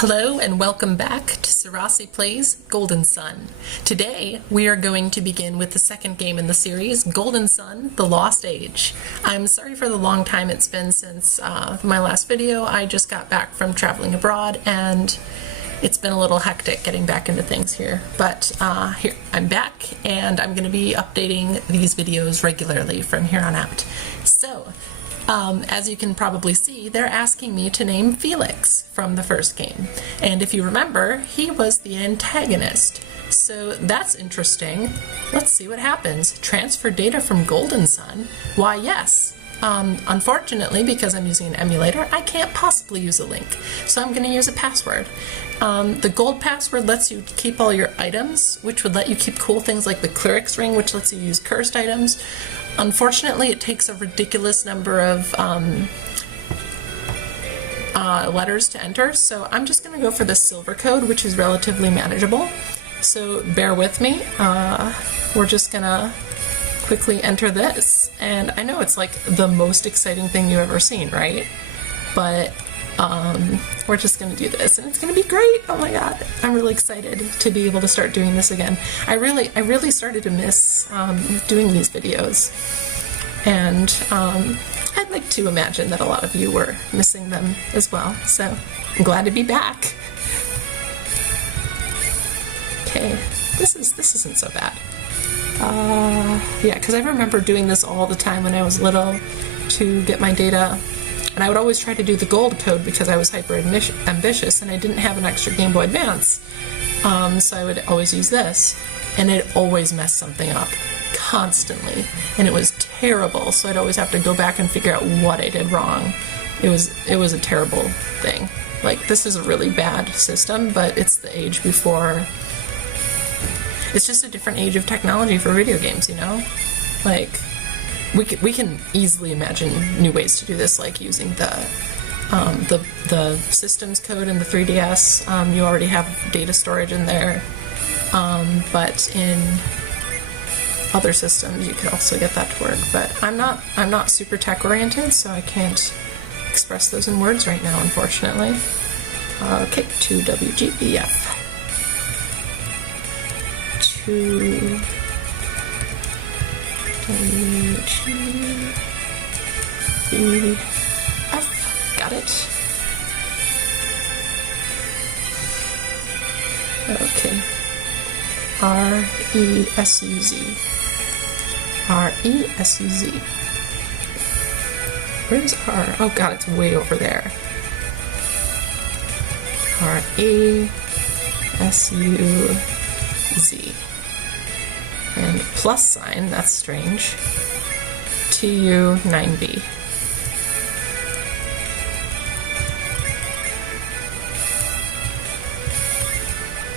Hello and welcome back to Syrasi Plays Golden Sun. Today we are going to begin with the second game in the series, Golden Sun: The Lost Age. I'm sorry for the long time it's been since my last video. I just got back from traveling abroad and it's been a little hectic getting back into things here. But here I'm back and I'm going to be updating these videos regularly from here on out. So, as you can probably see, they're asking me to name Felix from the first game. And if you remember, he was the antagonist. So that's interesting. Let's see what happens. Transfer data from Golden Sun? Why, yes. Unfortunately, because I'm using an emulator, I can't possibly use a link. So I'm going to use a password. The gold password lets you keep all your items, which would let you keep cool things like the cleric's ring, which lets you use cursed items. Unfortunately, it takes a ridiculous number of letters to enter, so I'm just going to go for the silver code, which is relatively manageable. So bear with me. We're just going to quickly enter this, and I know it's like the most exciting thing you've ever seen, right? But we're just going to do this, and it's going to be great. Oh my god, I'm really excited to be able to start doing this again. I really started to miss doing these videos, and I'd like to imagine that a lot of you were missing them as well, so I'm glad to be back. Okay, this isn't so bad. Yeah, because I remember doing this all the time when I was little to get my data. And I would always try to do the gold code because I was hyper ambitious and I didn't have an extra Game Boy Advance. So I would always use this, and it always messed something up constantly, and it was terrible. So I'd always have to go back and figure out what I did wrong. It was a terrible thing. Like, this is a really bad system, but it's the age before. It's just a different age of technology for video games, you know? Like, we can easily imagine new ways to do this, like using the systems code in the 3DS. You already have data storage in there, but in other systems you could also get that to work. But I'm not super tech oriented, so I can't express those in words right now, unfortunately. Okay, 2WGBF. 2 F. Got it. Okay. R-E-S-U-Z. R-E-S-U-Z. Where's R? Oh god, it's way over there. R-E-S-U-Z. And plus sign, that's strange. TU9B.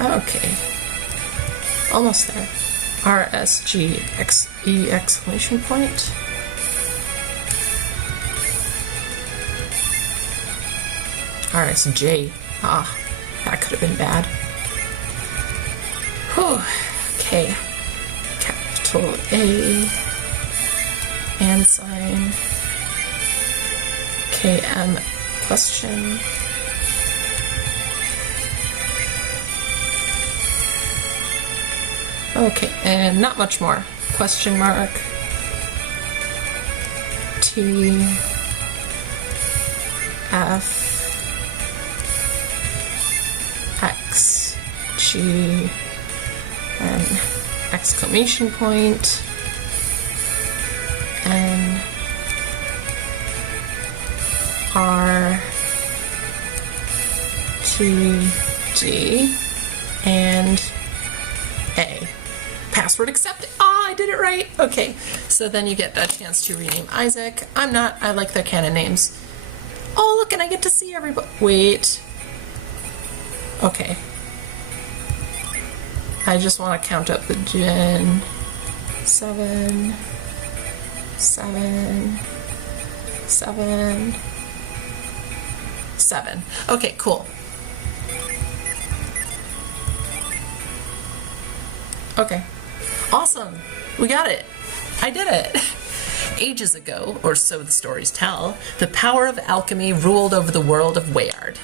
Okay. Almost there. RSGXE exclamation point. RSJ. Ah, that could have been bad. Whew. Okay. Capital A. And sign. KM question. Okay, and not much more. Question mark. T. F. X. G. And exclamation point. N. R. T. D. And A. Password accepted. Oh, I did it right. Okay, so then you get a chance to rename Isaac. I like their canon names. Oh, look, and I get to see everybody. Wait. Okay. I just want to count up the gen. 7. 7. 7. 7. Okay, cool. Okay. Awesome! We got it! I did it! Ages ago, or so the stories tell, the power of alchemy ruled over the world of Wayard.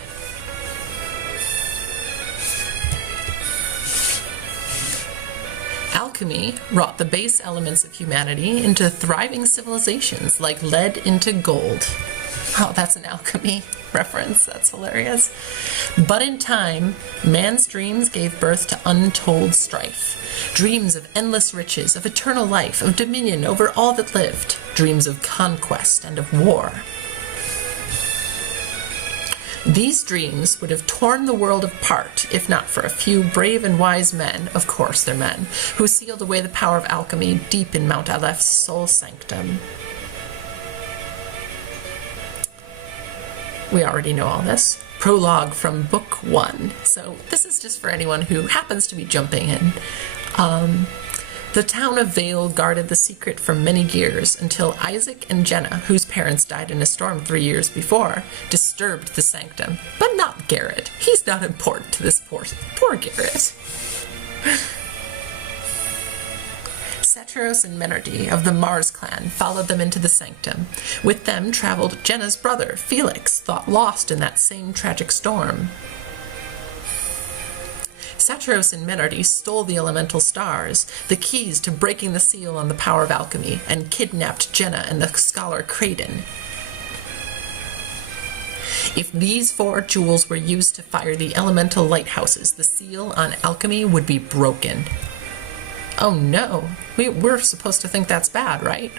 Alchemy wrought the base elements of humanity into thriving civilizations like lead into gold. Oh, that's an alchemy reference. That's hilarious. But in time, man's dreams gave birth to untold strife. Dreams of endless riches, of eternal life, of dominion over all that lived. Dreams of conquest and of war. These dreams would have torn the world apart, if not for a few brave and wise men, of course they're men, who sealed away the power of alchemy deep in Mount Aleph's soul sanctum. We already know all this. Prologue from Book 1. So this is just for anyone who happens to be jumping in. The town of Vale guarded the secret for many years until Isaac and Jenna, whose parents died in a storm 3 years before, disturbed the sanctum. But not Garrett. He's not important to this poor Garrett. Satros and Menardi of the Mars clan followed them into the sanctum. With them traveled Jenna's brother, Felix, thought lost in that same tragic storm. Satros and Menardi stole the elemental stars, the keys to breaking the seal on the power of alchemy, and kidnapped Jenna and the scholar Craden. If these 4 jewels were used to fire the elemental lighthouses, the seal on alchemy would be broken. Oh no, we're supposed to think that's bad, right?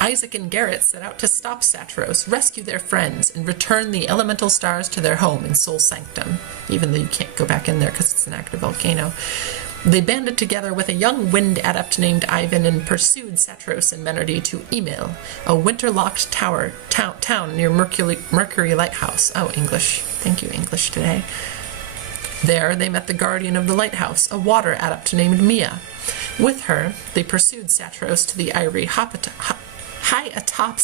Isaac and Garrett set out to stop Satros, rescue their friends, and return the elemental stars to their home in Soul Sanctum, even though you can't go back in there because it's an active volcano. They banded together with a young wind adept named Ivan and pursued Satros and Menardi to Email, a winter-locked town near Mercury Lighthouse. Oh, English. Thank you, English today. There, they met the guardian of the lighthouse, a water adept named Mia. With her, they pursued Satros to the Ivory high atop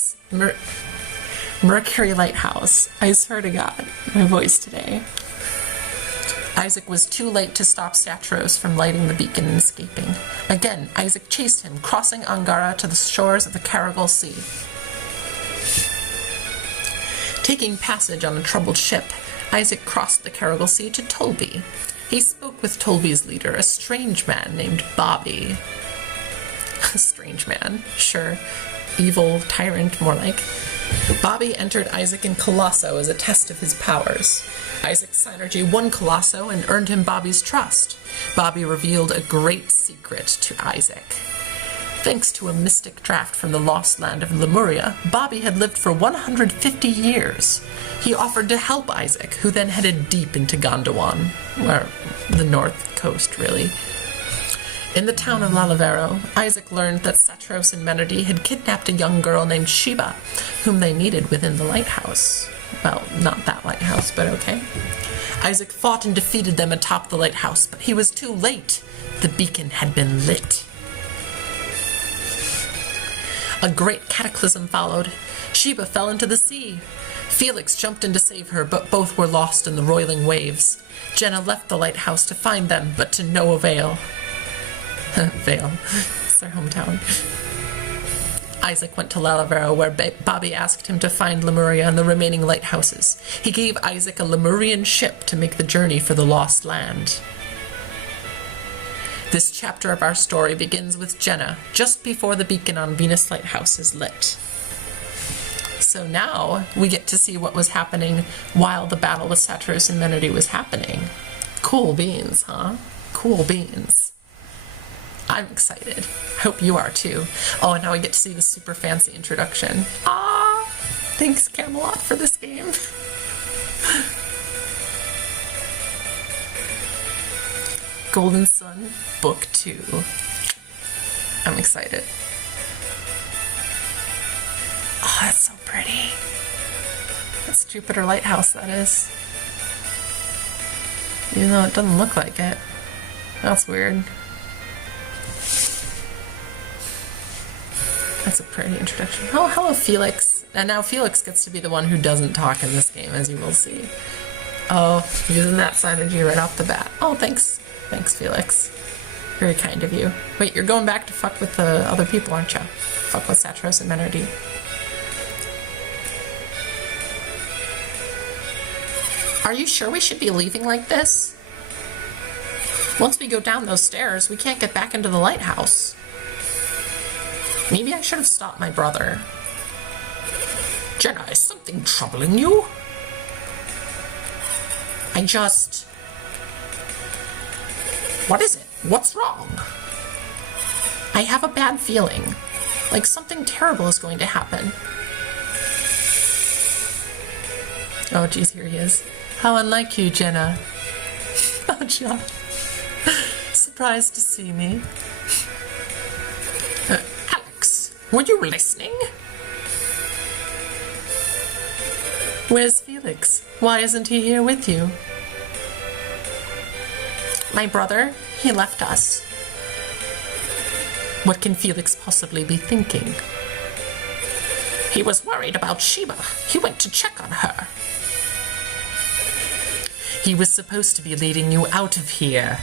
Mercury Lighthouse. I swear to God, my voice today. Isaac was too late to stop Satros from lighting the beacon and escaping. Again, Isaac chased him, crossing Angara to the shores of the Caragol Sea. Taking passage on a troubled ship, Isaac crossed the Caragol Sea to Tolby. He spoke with Tolby's leader, a strange man named Bobby. A strange man, sure. Evil tyrant, more like. Bobby entered Isaac in Colosso as a test of his powers. Isaac's synergy won Colosso and earned him Bobby's trust. Bobby revealed a great secret to Isaac. Thanks to a mystic draft from the lost land of Lemuria, Bobby had lived for 150 years. He offered to help Isaac, who then headed deep into Gondwan, or the north coast, really. In the town of Lalavero, Isaac learned that Satros and Menardi had kidnapped a young girl named Sheba, whom they needed within the lighthouse. Well, not that lighthouse, but okay. Isaac fought and defeated them atop the lighthouse, but he was too late. The beacon had been lit. A great cataclysm followed. Sheba fell into the sea. Felix jumped in to save her, but both were lost in the roiling waves. Jenna left the lighthouse to find them, but to no avail. Vale. It's their hometown. Isaac went to Lalavero, where Bobby asked him to find Lemuria and the remaining lighthouses. He gave Isaac a Lemurian ship to make the journey for the lost land. This chapter of our story begins with Jenna, just before the beacon on Venus Lighthouse is lit. So now we get to see what was happening while the battle with Satros and Menardi was happening. Cool beans, huh? Cool beans. I'm excited. I hope you are too. Oh, and now we get to see the super fancy introduction. Ah! Thanks, Camelot, for this game. Golden Sun, Book 2. I'm excited. Oh, that's so pretty. That's Jupiter Lighthouse, that is. Even though it doesn't look like it. That's weird. That's a pretty introduction. Oh, hello, Felix. And now Felix gets to be the one who doesn't talk in this game, as you will see. Oh, using that synergy right off the bat. Oh, thanks. Thanks, Felix. Very kind of you. Wait, you're going back to fuck with the other people, aren't you? Fuck with Satros and Menardi. Are you sure we should be leaving like this? Once we go down those stairs, we can't get back into the lighthouse. Maybe I should have stopped my brother. Jenna, is something troubling you? What is it? What's wrong? I have a bad feeling. Like something terrible is going to happen. Oh, geez, here he is. How unlike you, Jenna. Oh, John. Surprised to see me. Alex, were you listening? Where's Felix? Why isn't he here with you? My brother, he left us. What can Felix possibly be thinking? He was worried about Sheba. He went to check on her. He was supposed to be leading you out of here.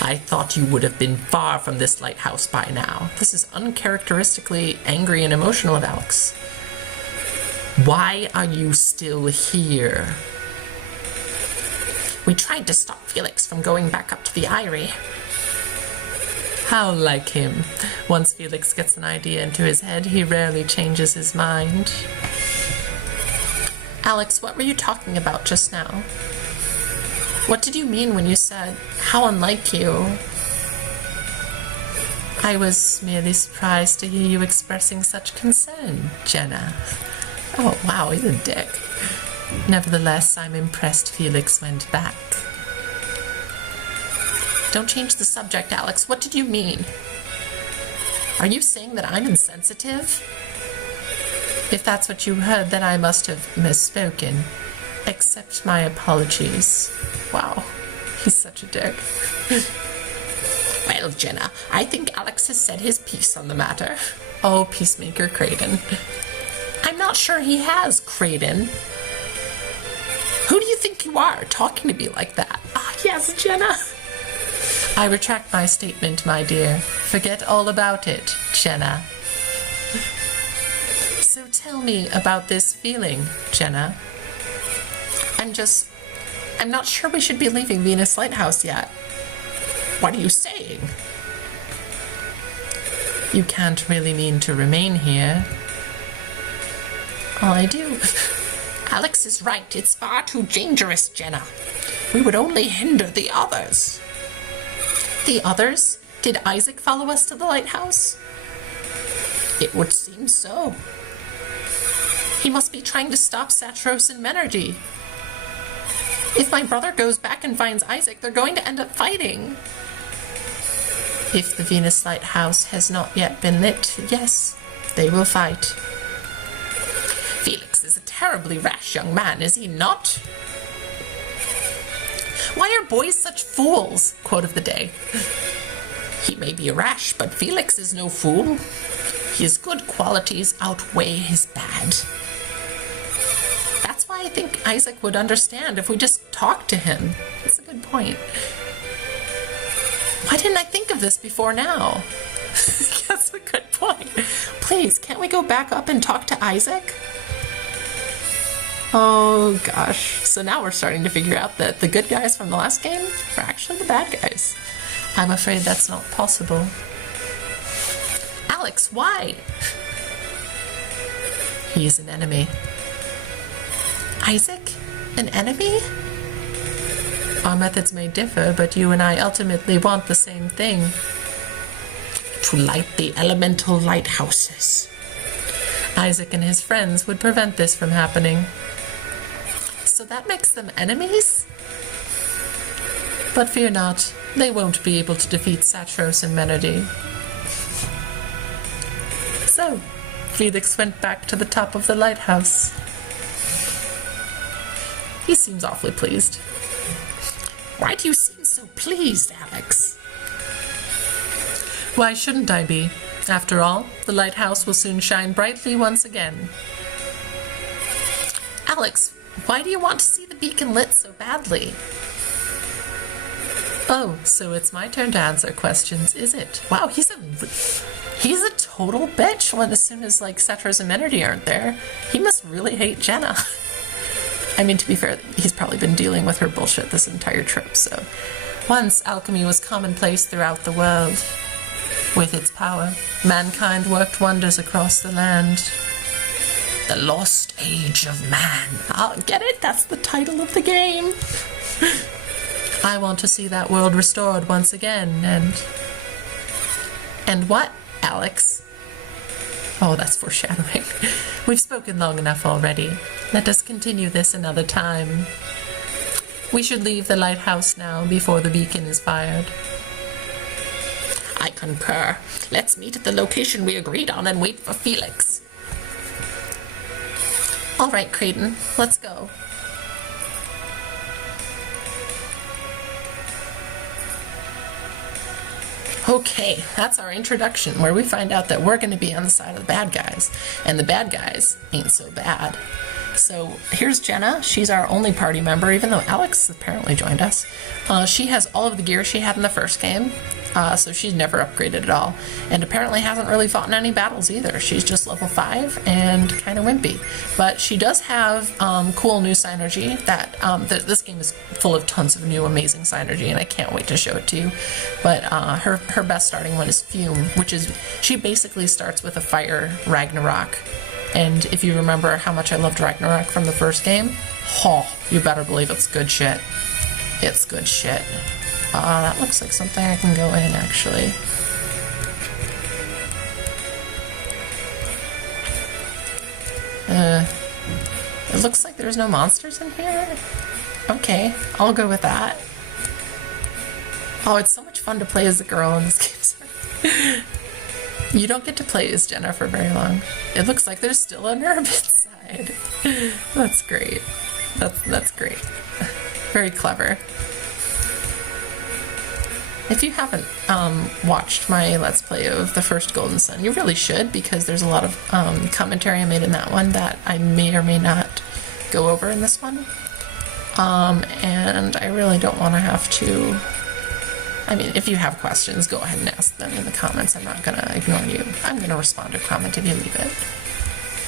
I thought you would have been far from this lighthouse by now. This is uncharacteristically angry and emotional of Alex. Why are you still here? We tried to stop Felix from going back up to the Eyrie. How like him. Once Felix gets an idea into his head, he rarely changes his mind. Alex, what were you talking about just now? What did you mean when you said, how unlike you? I was merely surprised to hear you expressing such concern, Jenna. Oh, wow, he's a dick. Nevertheless, I'm impressed Felix went back. Don't change the subject, Alex. What did you mean? Are you saying that I'm insensitive? If that's what you heard, then I must have misspoken. Accept my apologies. Wow, he's such a dick. Well, Jenna, I think Alex has said his piece on the matter. Oh, Peacemaker Creighton. I'm not sure he has, Creighton. Who do you think you are, talking to me like that? Ah, yes, Jenna. I retract my statement, my dear. Forget all about it, Jenna. So tell me about this feeling, Jenna. I'm not sure we should be leaving Venus Lighthouse yet. What are you saying? You can't really mean to remain here. Oh, I do. Alex is right. It's far too dangerous, Jenna. We would only hinder the others. The others? Did Isaac follow us to the lighthouse? It would seem so. He must be trying to stop Satros and Menergy. If my brother goes back and finds Isaac, they're going to end up fighting. If the Venus Lighthouse has not yet been lit, yes, they will fight. Felix is a terribly rash young man, is he not? Why are boys such fools? Quote of the day. He may be rash, but Felix is no fool. His good qualities outweigh his bad. That's why I think Isaac would understand if we just talked to him. That's a good point. Why didn't I think of this before now? That's a good point. Please, can't we go back up and talk to Isaac? Oh gosh. So now we're starting to figure out that the good guys from the last game are actually the bad guys. I'm afraid that's not possible. Alex, why? He is an enemy. Isaac? An enemy? Our methods may differ, but you and I ultimately want the same thing. To light the elemental lighthouses. Isaac and his friends would prevent this from happening. So that makes them enemies? But fear not, they won't be able to defeat Satros and Menergy. So, Felix went back to the top of the lighthouse. He seems awfully pleased. Why do you seem so pleased, Alex? Why shouldn't I be? After all, the lighthouse will soon shine brightly once again. Alex, why do you want to see the beacon lit so badly? Oh, so it's my turn to answer questions, is it? Wow, he's a total bitch as soon as Satros and Menergy aren't there. He must really hate Jenna. I mean, to be fair, he's probably been dealing with her bullshit this entire trip, so Once alchemy was commonplace throughout the world. With its power, mankind worked wonders across the land. The Lost Age of Man. I'll get it? That's the title of the game. I want to see that world restored once again, and what, Alex? Oh, that's foreshadowing. We've spoken long enough already. Let us continue this another time. We should leave the lighthouse now before the beacon is fired. I concur. Let's meet at the location we agreed on and wait for Felix. All right, Creighton, let's go. Okay, that's our introduction, where we find out that we're going to be on the side of the bad guys, and the bad guys ain't so bad. So here's Jenna. She's our only party member, even though Alex apparently joined us. She has all of the gear she had in the first game, so she's never upgraded at all, and apparently hasn't really fought in any battles either. She's just level 5 and kind of wimpy. But she does have cool new synergy that this game is full of tons of new amazing synergy, and I can't wait to show it to you. But her best starting one is Fume, which is, she basically starts with a fire Ragnarok. And if you remember how much I loved Ragnarok from the first game, you better believe it's good shit. It's good shit. That looks like something I can go in, actually. It looks like there's no monsters in here. Okay, I'll go with that. Oh, it's so much fun to play as a girl in this game. You don't get to play as Jenna for very long. It looks like there's still a nerve inside. That's great. That's great. Very clever. If you haven't watched my Let's Play of the first Golden Sun, you really should, because there's a lot of commentary I made in that one that I may or may not go over in this one. And I really don't want to have to... I mean, if you have questions, go ahead and ask them in the comments. I'm not going to ignore you. I'm going to respond to a comment if you leave it.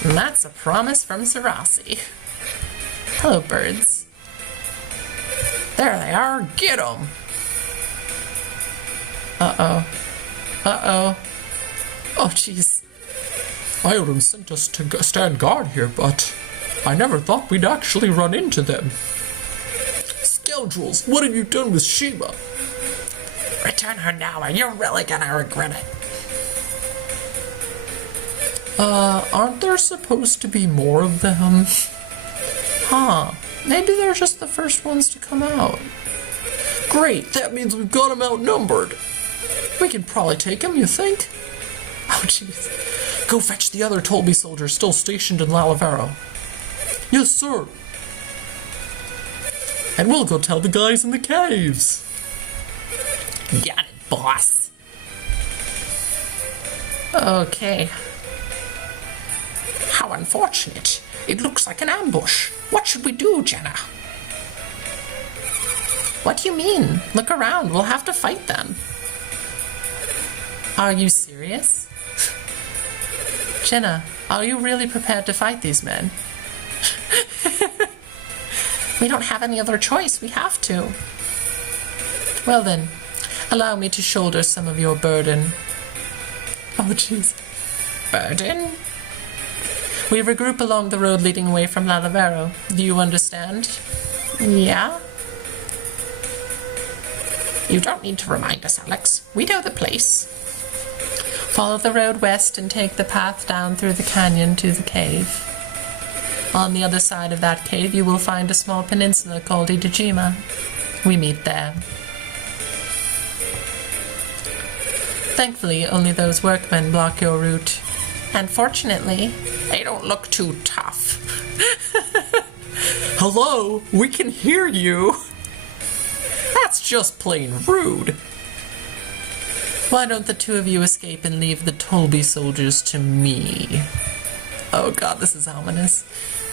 And that's a promise from Syrasi. Hello, birds. There they are. Get them! Uh-oh. Uh-oh. Oh, jeez. Iron sent us to stand guard here, but I never thought we'd actually run into them. Scoundrels, what have you done with Shima? Return her now, or you're really gonna regret it. Aren't there supposed to be more of them? Huh. Maybe they're just the first ones to come out. Great, that means we've got them outnumbered. We can probably take them, you think? Oh, jeez. Go fetch the other Tolby soldiers still stationed in Lalavero. Yes, sir. And we'll go tell the guys in the caves. Got it, boss. Okay. How unfortunate. It looks like an ambush. What should we do, Jenna? What do you mean? Look around. We'll have to fight them. Are you serious? Jenna, are you really prepared to fight these men? We don't have any other choice. We have to. Well then, allow me to shoulder some of your burden. Oh, jeez. Burden? We regroup along the road leading away from Lalavero. Do you understand? Yeah? You don't need to remind us, Alex. We know the place. Follow the road west and take the path down through the canyon to the cave. On the other side of that cave, you will find a small peninsula called Itajima. We meet there. Thankfully, only those workmen block your route. And fortunately, they don't look too tough. Hello, we can hear you. That's just plain rude. Why don't the two of you escape and leave the Tolby soldiers to me? Oh god, this is ominous.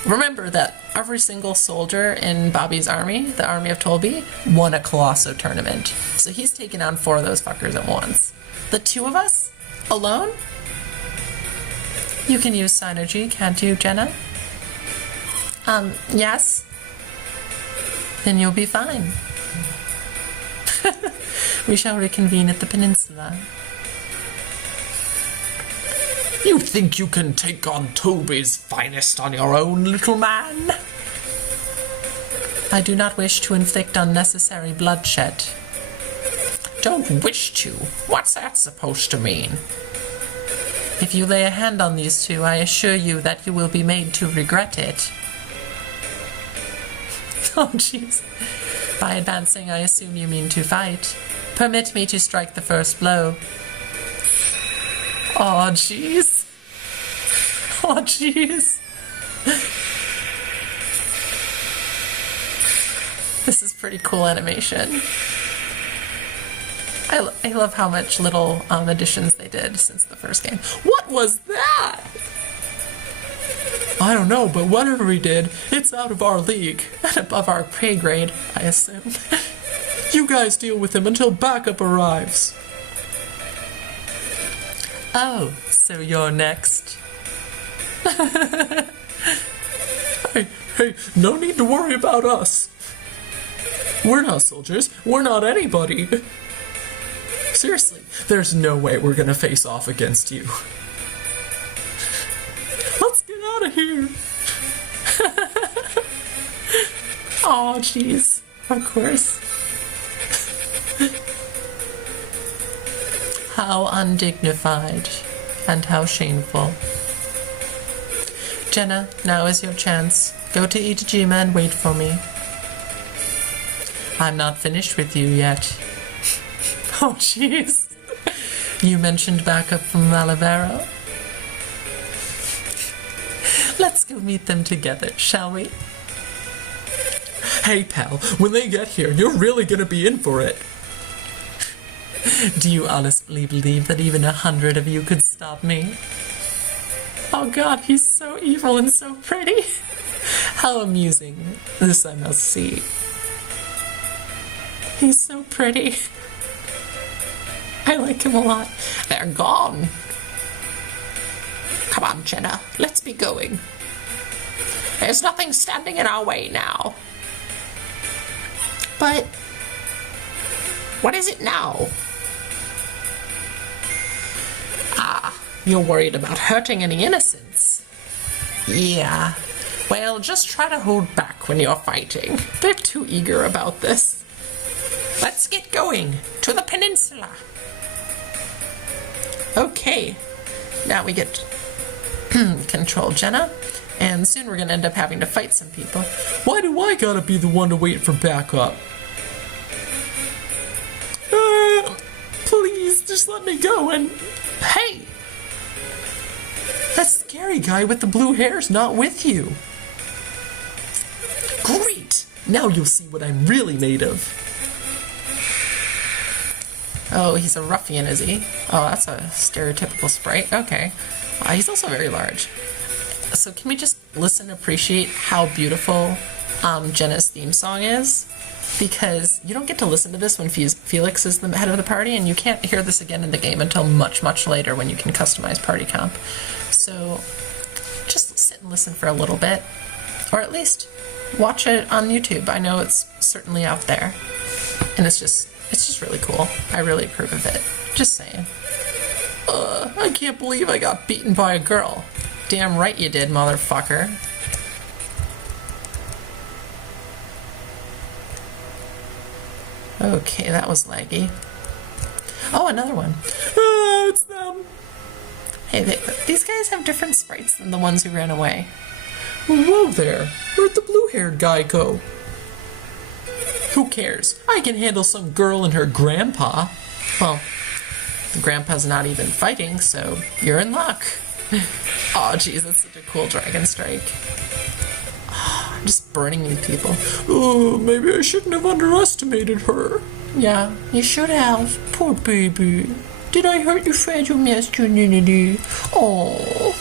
Remember that every single soldier in Bobby's army, the army of Tolby, won a Colosso tournament. So he's taken on 4 of those fuckers at once. The 2 of us? Alone? You can use synergy, can't you, Jenna? Yes. Then you'll be fine. We shall reconvene at the peninsula. You think you can take on Toby's finest on your own, little man? I do not wish to inflict unnecessary bloodshed. Don't wish to? What's that supposed to mean? If you lay a hand on these two, I assure you that you will be made to regret it. Oh, jeez. By advancing, I assume you mean to fight. Permit me to strike the first blow. Oh, jeez. Oh, jeez. This is pretty cool animation. I love how much little additions they did since the first game. What was that? I don't know, but whatever he did, it's out of our league. And above our pay grade, I assume. You guys deal with him until backup arrives. Oh, so you're next. Hey, no need to worry about us. We're not soldiers. We're not anybody. Seriously, there's no way we're gonna face off against you. Let's get out of here. Oh, jeez. Of course. How undignified and how shameful. Jenna, now is your chance. Go to Itajima and wait for me. I'm not finished with you yet. Oh, jeez. You mentioned backup from Malavero. Let's go meet them together, shall we? Hey, pal, when they get here, you're really gonna be in for it. Do you honestly believe that even 100 of you could stop me? Oh god, he's so evil and so pretty. How amusing. This I must see. He's so pretty. I like him a lot. They're gone. Come on, Jenna. Let's be going. There's nothing standing in our way now. But what is it now? Ah, you're worried about hurting any innocents. Yeah. Well, just try to hold back when you're fighting. They're too eager about this. Let's get going to the peninsula. Okay, now we get control Jenna, and soon we're gonna end up having to fight some people. Why do I gotta be the one to wait for backup? Please, just let me go and... Hey! That scary guy with the blue hair's not with you. Great! Now you'll see what I'm really made of. Oh, he's a ruffian, is he? Oh, that's a stereotypical sprite. Okay. He's also very large. So can we just listen and appreciate how beautiful Jenna's theme song is? Because you don't get to listen to this when Felix is the head of the party, and you can't hear this again in the game until much, much later when you can customize party comp. So just sit and listen for a little bit. Or at least watch it on YouTube. I know it's certainly out there. And it's just really cool. I really approve of it. Just saying. I can't believe I got beaten by a girl. Damn right you did, motherfucker. Okay, that was laggy. Oh, another one. It's them. Hey, these guys have different sprites than the ones who ran away. Whoa there. Where'd the blue-haired guy go? Who cares? I can handle some girl and her grandpa. Well, the grandpa's not even fighting, so you're in luck. Oh, jeez, that's such a cool dragon strike. I'm just burning these people. Oh, maybe I shouldn't have underestimated her. Yeah, you should have. Poor baby. Did I hurt your fragile masculinity? Oh.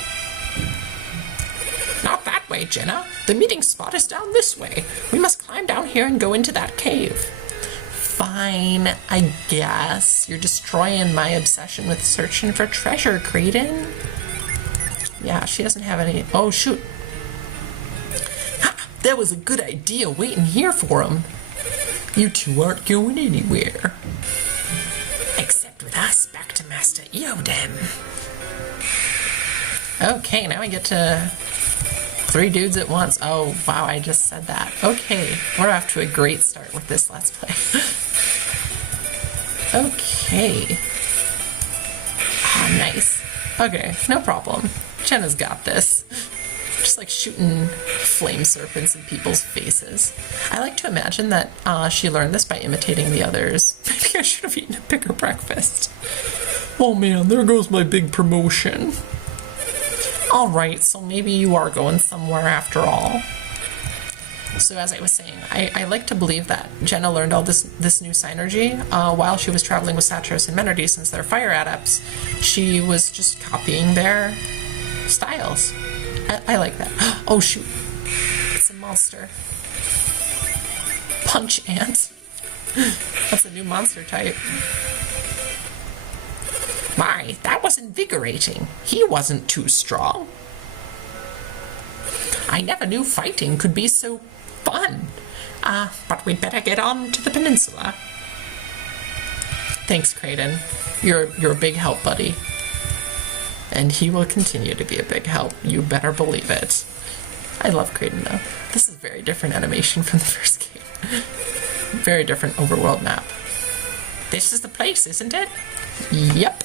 Not that way, Jenna. The meeting spot is down this way. We must climb down here and go into that cave. Fine, I guess. You're destroying my obsession with searching for treasure, Creedon. Yeah, she doesn't have any... Oh, shoot. Ha! That was a good idea, waiting here for him. You two aren't going anywhere. Master Yodem. Okay, now we get to 3 dudes at once. Oh, wow, I just said that. Okay, we're off to a great start with this Let's Play. Okay. Ah, nice. Okay, no problem. Jenna's got this. Just like shooting flame serpents in people's faces. I like to imagine that she learned this by imitating the others. Maybe I should have eaten a bigger breakfast. Oh man, there goes my big promotion. Alright, so maybe you are going somewhere after all. So as I was saying, I like to believe that Jenna learned all this new synergy while she was traveling with Satros and Menardi, since they're fire adepts. She was just copying their styles. I like that. Oh shoot, it's a monster. Punch Ant. That's a new monster type. My, that was invigorating. He wasn't too strong. I never knew fighting could be so fun. But we'd better get on to the peninsula. Thanks, Kraden. You're a big help, buddy. And he will continue to be a big help. You better believe it. I love Kraden, though. This is very different animation from the first game. Very different overworld map. This is the place, isn't it? Yep.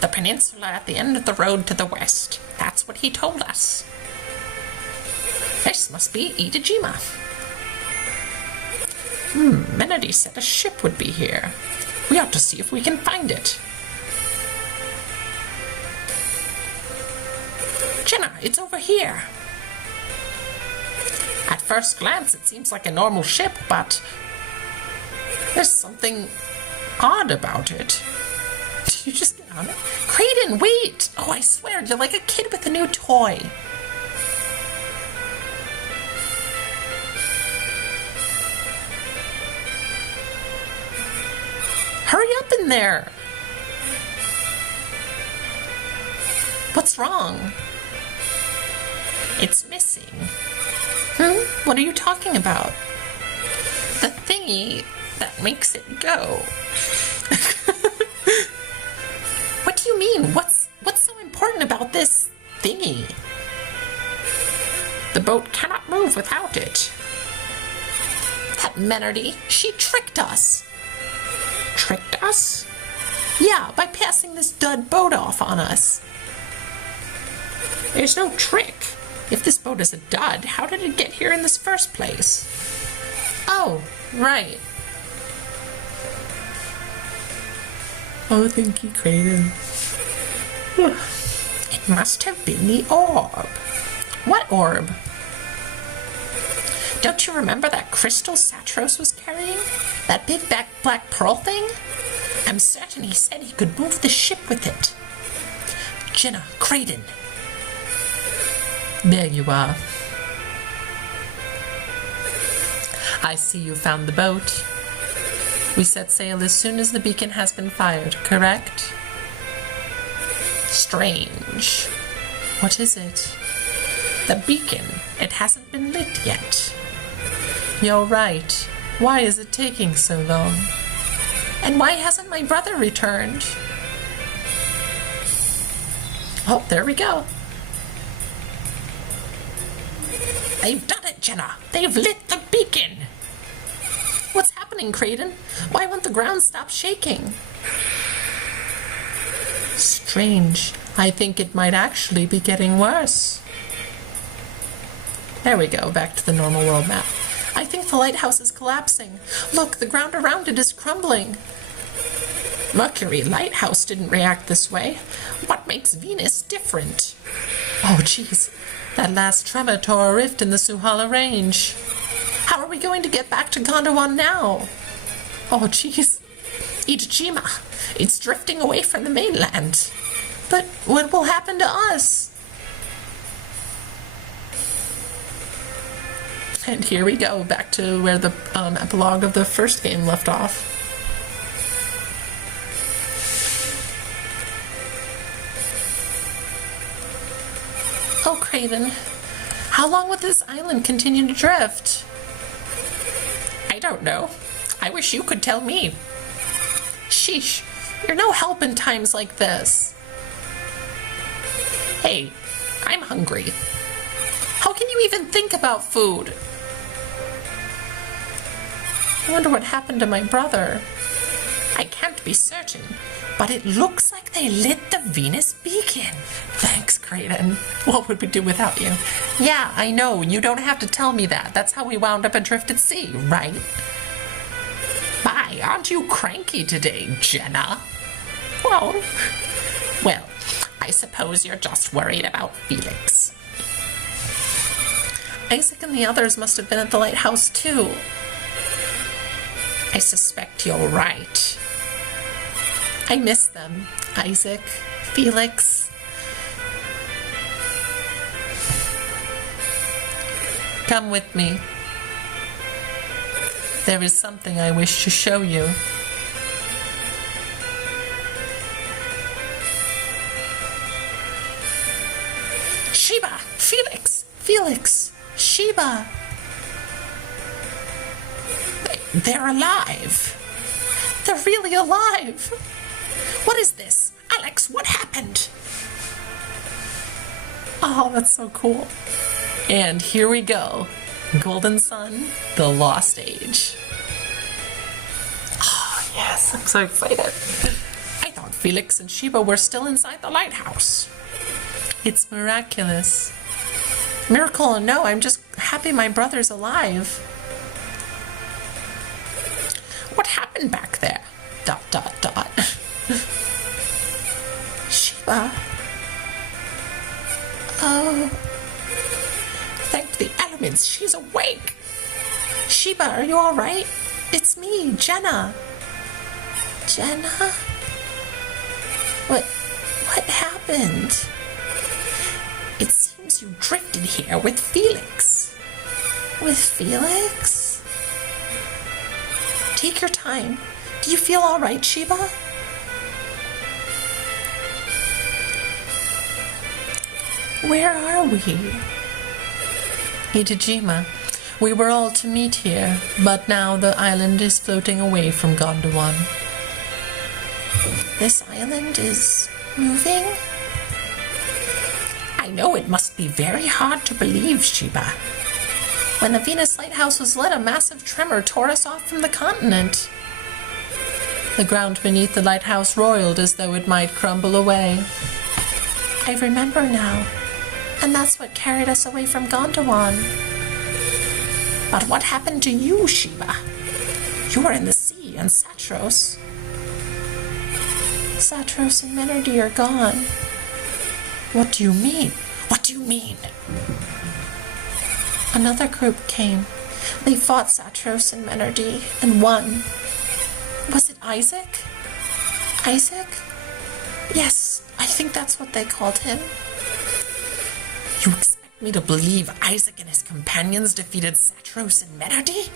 The peninsula at the end of the road to the west. That's what he told us. This must be Itajima. Menardi said a ship would be here. We ought to see if we can find it. Jenna, it's over here. At first glance, it seems like a normal ship, but there's something odd about it. Did you just get on it? Kraden, wait! Oh, I swear, you're like a kid with a new toy. Hurry up in there! What's wrong? It's missing. What are you talking about? The thingy that makes it go. What do you mean? What's so important about this thingy? The boat cannot move without it. That Menardi, she tricked us. Tricked us? Yeah, by passing this dud boat off on us. There's no trick. If this boat is a dud, how did it get here in this first place? Oh, right. Oh, thank you, Kraden. It must have been the orb. What orb? Don't you remember that crystal Satros was carrying? That big black pearl thing? I'm certain he said he could move the ship with it. Jenna, Kraden. There you are. I see you found the boat. We set sail as soon as the beacon has been fired, correct? Strange. What is it? The beacon. It hasn't been lit yet. You're right. Why is it taking so long? And why hasn't my brother returned? Oh, there we go. They've done it, Jenna. They've lit the beacon. What's happening, Kraden? Why won't the ground stop shaking? Strange. I think it might actually be getting worse. There we go, back to the normal world map. I think the lighthouse is collapsing. Look, the ground around it is crumbling. Mercury Lighthouse didn't react this way. What makes Venus different? Oh, jeez. That last tremor tore a rift in the Suhala Range. How are we going to get back to Gondwan now? Oh, jeez. Itajima. It's drifting away from the mainland. But what will happen to us? And here we go, back to where the epilogue of the first game left off. Oh, Kraden. How long will this island continue to drift? I don't know. I wish you could tell me. Sheesh. You're no help in times like this. Hey, I'm hungry. How can you even think about food? I wonder what happened to my brother. I can't be certain, but it looks like they lit the Venus beacon. Thanks, Creighton. What would we do without you? Yeah, I know. You don't have to tell me that. That's how we wound up adrift at sea, right? My, aren't you cranky today, Jenna? Well, I suppose you're just worried about Felix. Isaac and the others must have been at the lighthouse, too. I suspect you're right. I miss them. Isaac, Felix. Come with me. There is something I wish to show you. Sheba! Felix! Sheba! They're alive! They're really alive! What is this? Alex, what happened? Oh, that's so cool. And here we go. Golden Sun, the Lost Age. Oh, yes, I'm so excited. I thought Felix and Sheba were still inside the lighthouse. It's miraculous. Miracle, no, I'm just happy my brother's alive. What happened back there? ... Sheba. Oh. Thank the elements, she's awake. Sheba, are you all right? It's me, Jenna. Jenna? What happened? It seems you drifted here with Felix. With Felix? Take your time. Do you feel all right, Sheba? Where are we? Itajima. We were all to meet here, but now the island is floating away from Gondwan. This island is moving? I know it must be very hard to believe, Sheba. When the Venus lighthouse was lit, a massive tremor tore us off from the continent. The ground beneath the lighthouse roiled as though it might crumble away. I remember now, and that's what carried us away from Gondwan. But what happened to you, Sheba? You were in the sea, and Satros. Satros and Menardi are gone. What do you mean? What do you mean? Another group came. They fought Satros and Menardi and won. Was it Isaac? Isaac? Yes, I think that's what they called him. You expect me to believe Isaac and his companions defeated Satros and Menardi?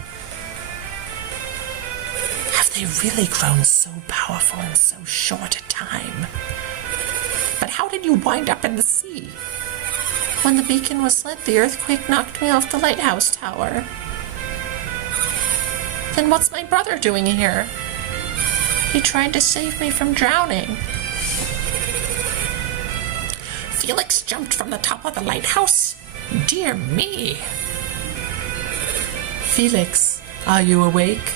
Have they really grown so powerful in so short a time? But how did you wind up in the sea? When the beacon was lit, the earthquake knocked me off the lighthouse tower. Then what's my brother doing here? He tried to save me from drowning. Felix jumped from the top of the lighthouse? Dear me. Felix, are you awake?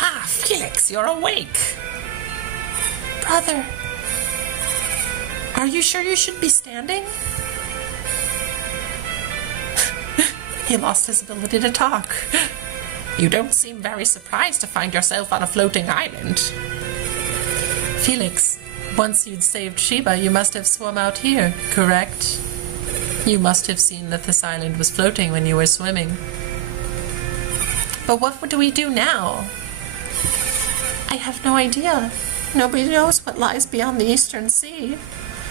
Ah, Felix, you're awake. Brother, are you sure you should be standing? He lost his ability to talk. You don't seem very surprised to find yourself on a floating island. Felix, once you'd saved Sheba, you must have swum out here, correct? You must have seen that this island was floating when you were swimming. But what do we do now? I have no idea. Nobody knows what lies beyond the Eastern Sea.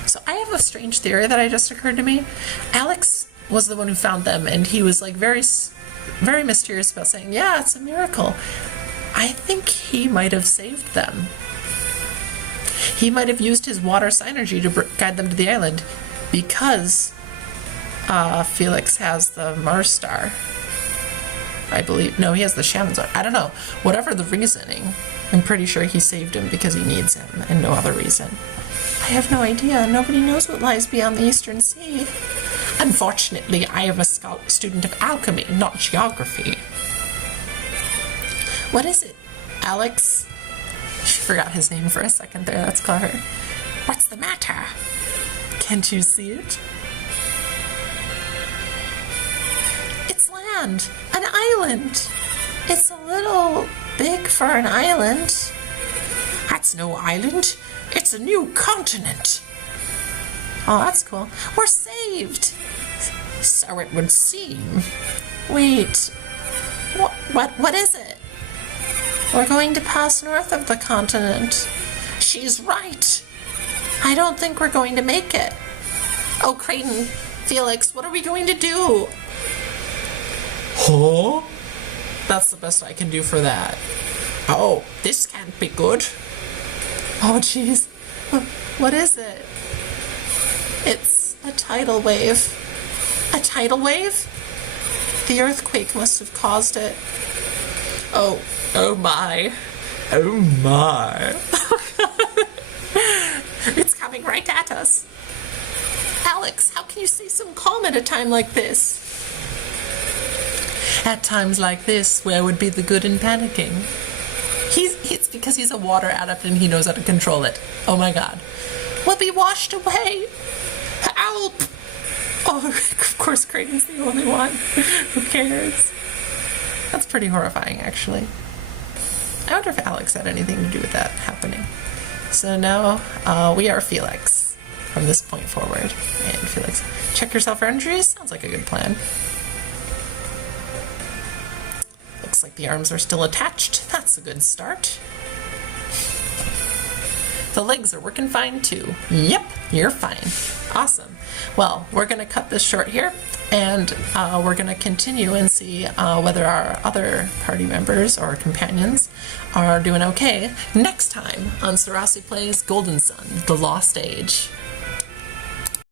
So I have a strange theory that just occurred to me. Alex was the one who found them, and he was like very mysterious about saying, yeah, it's a miracle. I think he might have saved them. He might have used his water synergy to guide them to the island because Felix has the Mars star. I believe. No, he has the Shaman star. I don't know. Whatever the reasoning, I'm pretty sure he saved him because he needs him and no other reason. I have no idea. Nobody knows what lies beyond the Eastern Sea. Unfortunately, I am a student of alchemy, not geography. What is it? Alex? She forgot his name for a second there. That's clever. What's the matter? Can't you see it? It's land. An island. It's a little big for an island. That's no island. It's a new continent. Oh, that's cool. We're saved. So it would seem. Wait. What is it? We're going to pass north of the continent. She's right. I don't think we're going to make it. Oh, Creighton, Felix, what are we going to do? Huh? That's the best I can do for that. Oh, this can't be good. Oh, jeez. What is it? It's a tidal wave. A tidal wave? The earthquake must have caused it. Oh my. Oh my. It's coming right at us. Alex, how can you stay so calm at a time like this? At times like this, where would be the good in panicking? It's because he's a water adept and he knows how to control it. Oh my god. We'll be washed away. Help! Oh, of course Creighton's the only one. Who cares? That's pretty horrifying, actually. I wonder if Alex had anything to do with that happening. So now we are Felix from this point forward. And Felix, check yourself for injuries? Sounds like a good plan. Looks like the arms are still attached. That's a good start. The legs are working fine too. Yep, you're fine. Awesome. Well, we're going to cut this short here, and we're going to continue and see whether our other party members or companions are doing okay next time on Syrasi Plays Golden Sun, The Lost Age.